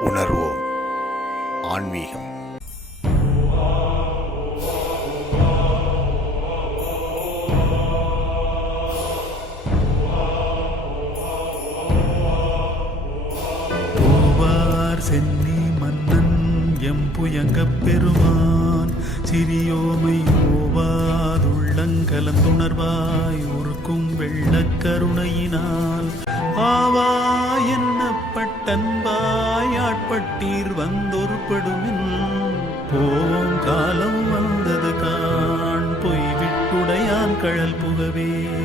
உணர்வோம் ஆன்மீகம். பூவார் சென்னி மன்னன் எம்புயங்கப் பெருமான் சிறியோமை ஓவாதுள்ளங்கலந்துணர்வாய் உருக்கும் வெள்ளக்கருணையினால் ஆவா என்னப்பட்டன்பாய் ஆட்பட்டீர் வந்தொருப்படுமின் போம் காலம் வந்தது காண் பொய் விட்டுடையான் கழல் புகவே.